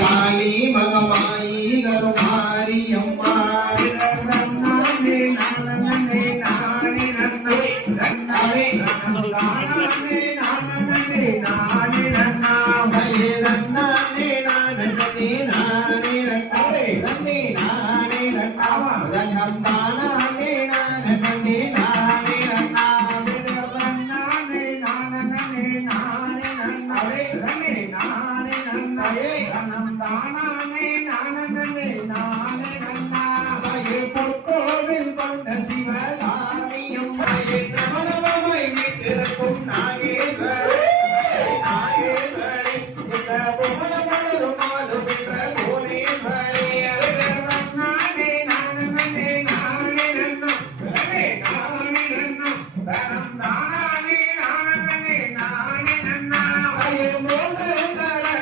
காளி மகமாயி கருமாரி அம்மா நன்னே நானே நானே நன்னே நன்னே நானே நானே நானே நன்னாமே நன்னே நானே நானே நன்னே நன்னே நானே நன்னாமா ரங்கம் தானே நானே நன்னே நானே நன்னாமே நன்னே நானே நானே நன்னாமே நன்னே நானே நன்னாயே ரங்கம் தானே நானே நானே நன்னாமே பொற்கோவில் கொண்ட சிவகாமியும் நமனமாய் வீட்டிற்கும் நாகேஸ்வரி நாகேஸ்வரி இந்த